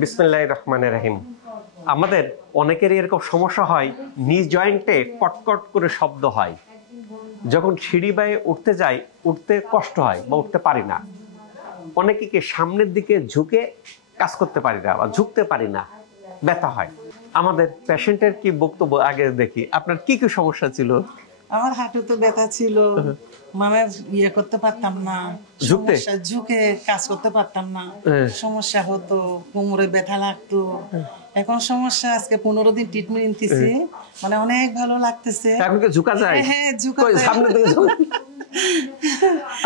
বিসমিল্লাহির রহমানির রহিম। আমাদের অনেকেরই এরকম সমস্যা হয়, নিজ জয়েন্টে কটকট করে শব্দ হয়। যখন সিঁড়ি বেয়ে উঠতে যাই, উঠতে কষ্ট হয় বা উঠতে পারি না। অনেকে কি সামনের দিকে ঝুঁকে কাজ করতে পারি না বা ঝুঁকতে পারি না, ব্যথা হয়। আমাদের পেশেন্টের কি বক্তব্য আগে দেখি, আপনার কি কি সমস্যা ছিল? আমার হাঁটুতে ব্যথা ছিল, মানে করতে পারতাম না, ঝুঁকতে? সমস্যা ঝুঁকে কাজ করতে পারতাম না, সমস্যা হতো, কোমরে ব্যথা লাগতো। এখন সমস্যা, আজকে 15 দিন ট্রিটমেন্ট নিতেছি, মানে অনেক ভালো লাগতেছে। এখন কি ঝুঁকা যায়? হ্যাঁ, ঝুঁকা কই যায়। সামনে দিকে ঝুঁক।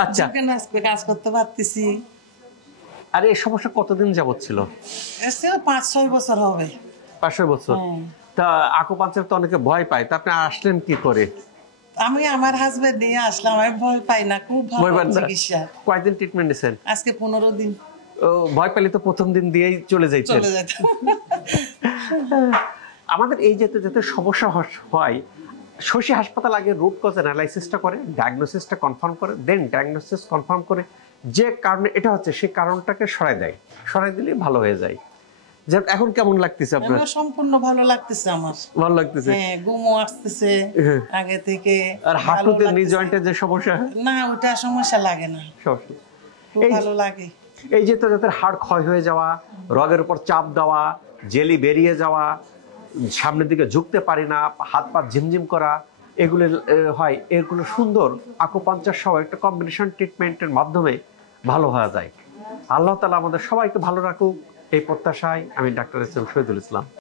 আচ্ছা, ঝুঁকে আজকে কাজ করতে পারতেছি। আর এই সমস্যা কতদিন যাবত ছিল? এসে 5-6 বছর হবে। 5 বছর। হ্যাঁ। তা আকুপাঞ্চার তো অনেকে ভয় পায়, তা আপনি আসলেন কি করে? আমি আমার হাজবেন্ড নিয়ে আসলাম, আমি ভয় পাই না, খুব ভয় ভালো পান না? চিকিৎসা। কয়দিন ট্রিটমেন্ট নিছেন? আজকে 15 দিন ও, ভয় পেলে তো প্রথম দিন দিয়েই চলে যাইতেন। চলে যেত। আমাদের এই যেতে যেতে সমস্যা হয়, শশী হাসপাতাল আগে রুট কজ অ্যানালাইসিসটা করে, ডায়াগনোসিসটা কনফার্ম করে, দেন ডায়াগনোসিস কনফার্ম করে যে কারণে এটা হচ্ছে সেই কারণটাকে সরাই দেয়। সরাই দিলে ভালো হয়ে যায়। যে এখন কেমন লাগতেছে আপনার? আমার সম্পূর্ণ ভালো লাগতেছে আমার। ভালো লাগতেছে? হ্যাঁ, ঘুমও আসতেছে আগে থেকে। আর হাঁটুতে নি জয়েন্টের যে সমস্যা? না, ওটা সমস্যা লাগে না, খুব এই ভালো লাগে। এই যে তো যাদের হাড় ক্ষয় হয়ে যাওয়া, রগের উপর চাপ দেওয়া, জেলি বেরিয়ে যাওয়া, সামনের দিকে ঝুঁকতে পারি না, হাত পা ঝিমঝিম করা, এগুলো হয়। এগুলো সুন্দর আকুপাঞ্চার সহ একটা কম্বিনেশন ট্রিটমেন্টের মাধ্যমে ভালো হওয়া যায়। আল্লাহ তাআলা আমাদের সবাইকে ভালো রাখুক, এই প্রত্যাশায় আমি doctor S M Shahidul Islam.